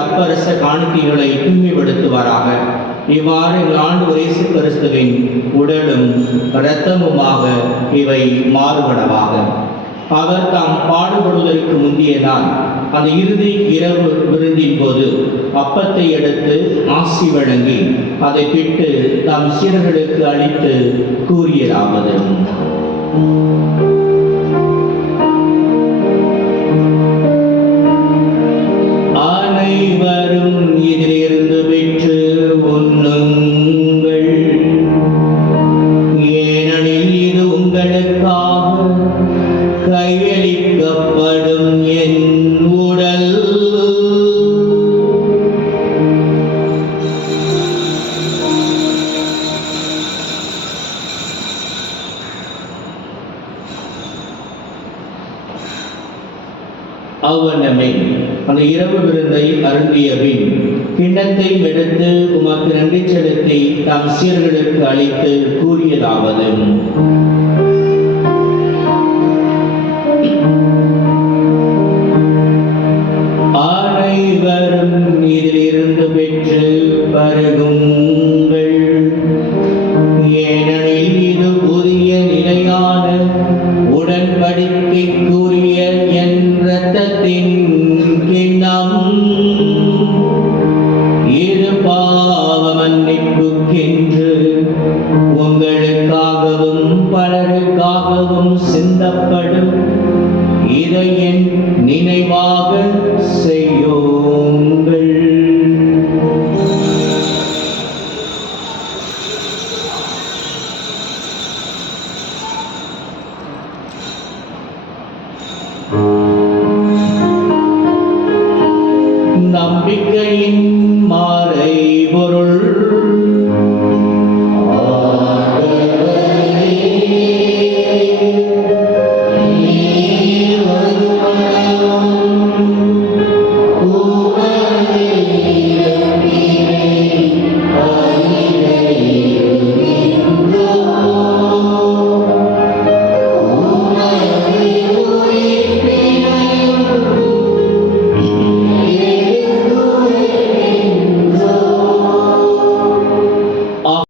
அப்பரச காணிக்கைகளை தூய்மைப்படுத்துவாராக. இவ்வாறு எங்கள் ஆண்டவர் இயேசு கிறிஸ்துவின் உடலும் இரத்தமுமாக இவை மாறுபடவாக. அவர் தாம் பாடுபடுவதற்கு முந்தைய நாள் அந்த இறுதி இரவு விருந்தின் போது அப்பத்தை எடுத்து ஆசி வழங்கி அதை பிட்டு தாம் சீடர்களுக்கு அளித்து கூறியதாவது: அனைவரும் இதிலிருந்து பெற்று உண்ணுங்கள், ஏனெனில் இது உங்களுக்காக கையளிக்கப்படும் என் உடல். அவ்வண்ணமே அந்த இரவு விருந்தை அருந்திய பின் கிண்ணத்தை எடுத்து உமக்கு நன்றி செலுத்தி தாம் சீடர்களுக்கு அளித்து கூறியதாவது: அனைவரும் இதிலிருந்து பெற்று பருகுங்கள், ஏனெனில் இது புதிய நிலையான உடன்படிக்கைக்குரிய என் இரத்தத்தின் கிண்ணம். இது பாவ மன்னிப்புக்கென்று உங்களுக்காகவும் பலருக்காகவும் சிந்தப்படும். இதை என் நினைவாக செய்யுங்கள். நம்பிக்கையின் மாறை